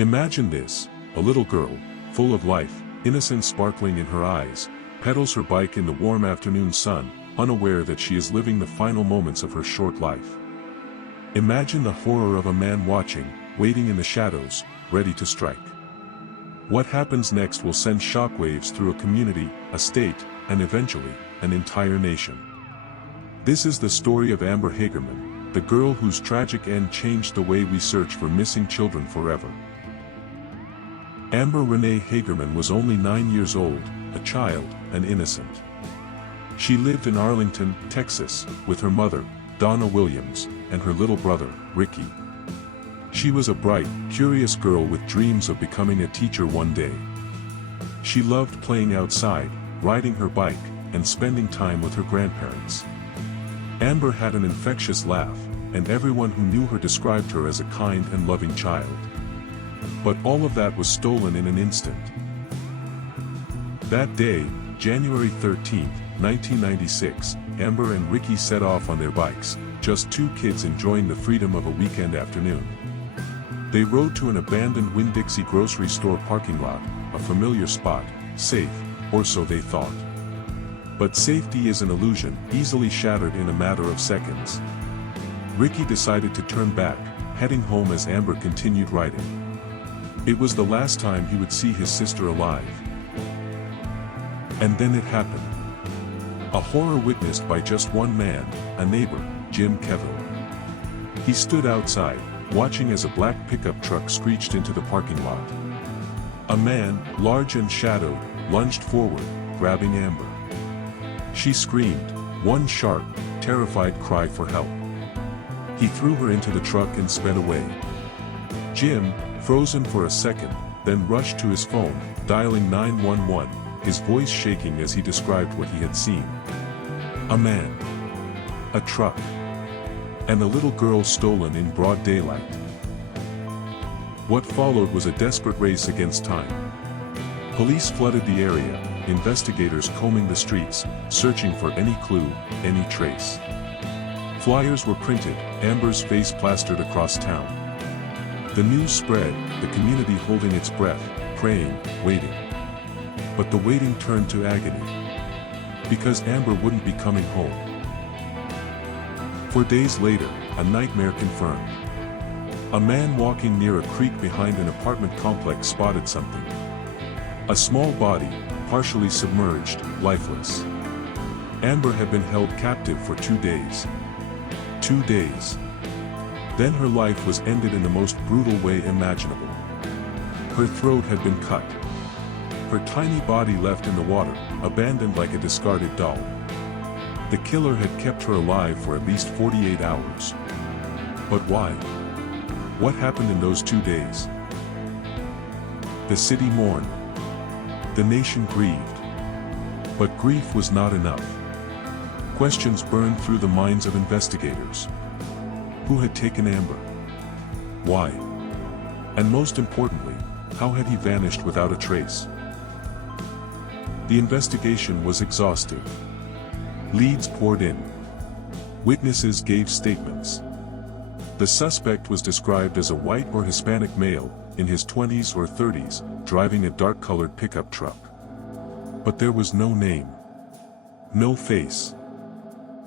Imagine this, a little girl, full of life, innocence sparkling in her eyes, pedals her bike in the warm afternoon sun, unaware that she is living the final moments of her short life. Imagine the horror of a man watching, waiting in the shadows, ready to strike. What happens next will send shockwaves through a community, a state, and eventually, an entire nation. This is the story of Amber Hagerman, the girl whose tragic end changed the way we search for missing children forever. Amber Renee Hagerman was only 9 years old, a child, and innocent. She lived in Arlington, Texas, with her mother, Donna Williams, and her little brother, Ricky. She was a bright, curious girl with dreams of becoming a teacher one day. She loved playing outside, riding her bike, and spending time with her grandparents. Amber had an infectious laugh, and everyone who knew her described her as a kind and loving child. But all of that was stolen in an instant. That day, January 13, 1996, Amber and Ricky set off on their bikes, just two kids enjoying the freedom of a weekend afternoon. They rode to an abandoned Winn-Dixie grocery store parking lot, a familiar spot, safe, or so they thought. But safety is an illusion, easily shattered in a matter of seconds. Ricky decided to turn back, heading home as Amber continued riding. It was the last time he would see his sister alive. And then it happened. A horror witnessed by just one man, a neighbor, Jim Keville. He stood outside, watching as a black pickup truck screeched into the parking lot. A man, large and shadowed, lunged forward, grabbing Amber. She screamed, one sharp, terrified cry for help. He threw her into the truck and sped away. Jim, frozen for a second, then rushed to his phone, dialing 911, his voice shaking as he described what he had seen. A man. A truck. And a little girl stolen in broad daylight. What followed was a desperate race against time. Police flooded the area, investigators combing the streets, searching for any clue, any trace. Flyers were printed, Amber's face plastered across town. The news spread, the community holding its breath, praying, waiting. But the waiting turned to agony. Because Amber wouldn't be coming home. 4 days later, a nightmare confirmed. A man walking near a creek behind an apartment complex spotted something. A small body, partially submerged, lifeless. Amber had been held captive for 2 days. 2 days. Then her life was ended in the most brutal way imaginable. Her throat had been cut. Her tiny body left in the water, abandoned like a discarded doll. The killer had kept her alive for at least 48 hours. But why? What happened in those 2 days? The city mourned. The nation grieved. But grief was not enough. Questions burned through the minds of investigators. Who had taken Amber? Why? And most importantly, how had he vanished without a trace? The investigation was exhaustive. Leads poured in. Witnesses gave statements. The suspect was described as a white or Hispanic male, in his 20s or 30s, driving a dark-colored pickup truck. But there was no name. No face.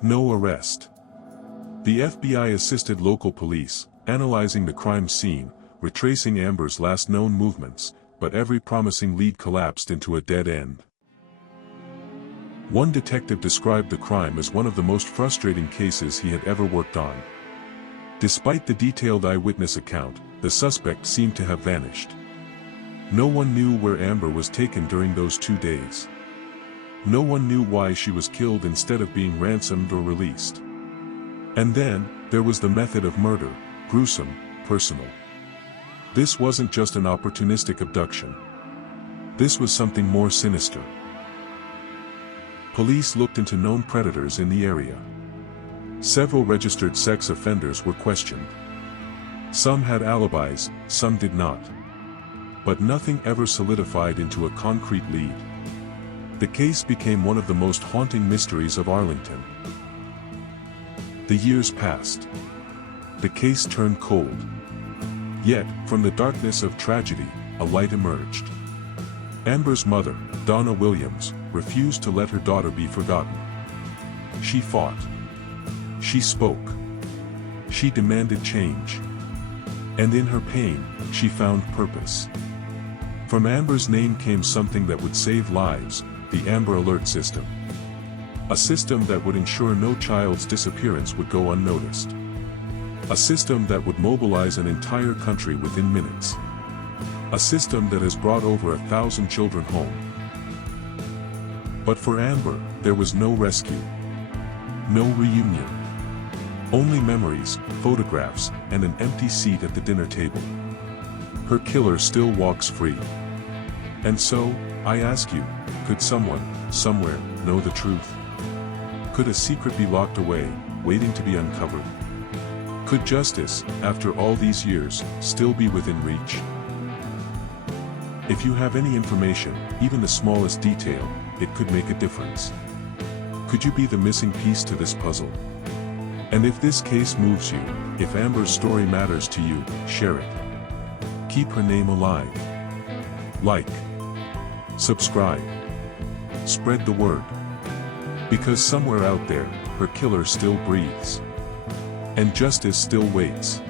No arrest. The FBI assisted local police, analyzing the crime scene, retracing Amber's last known movements, but every promising lead collapsed into a dead end. One detective described the crime as one of the most frustrating cases he had ever worked on. Despite the detailed eyewitness account, the suspect seemed to have vanished. No one knew where Amber was taken during those 2 days. No one knew why she was killed instead of being ransomed or released. And then, there was the method of murder, gruesome, personal. This wasn't just an opportunistic abduction. This was something more sinister. Police looked into known predators in the area. Several registered sex offenders were questioned. Some had alibis, some did not. But nothing ever solidified into a concrete lead. The case became one of the most haunting mysteries of Arlington. The years passed. The case turned cold. Yet, from the darkness of tragedy, a light emerged. Amber's mother, Donna Williams, refused to let her daughter be forgotten. She fought. She spoke. She demanded change. And in her pain, she found purpose. From Amber's name came something that would save lives, the Amber Alert system. A system that would ensure no child's disappearance would go unnoticed. A system that would mobilize an entire country within minutes. A system that has brought over 1,000 children home. But for Amber, there was no rescue. No reunion. Only memories, photographs, and an empty seat at the dinner table. Her killer still walks free. And so, I ask you, could someone, somewhere, know the truth? Could a secret be locked away, waiting to be uncovered? Could justice, after all these years, still be within reach? If you have any information, even the smallest detail, it could make a difference. Could you be the missing piece to this puzzle? And if this case moves you, if Amber's story matters to you, share it. Keep her name alive. Like. Subscribe. Spread the word. Because somewhere out there, her killer still breathes. And justice still waits.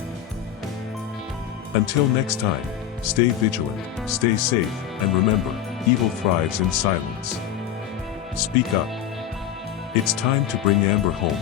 Until next time, stay vigilant, stay safe, and remember, evil thrives in silence. Speak up. It's time to bring Amber home.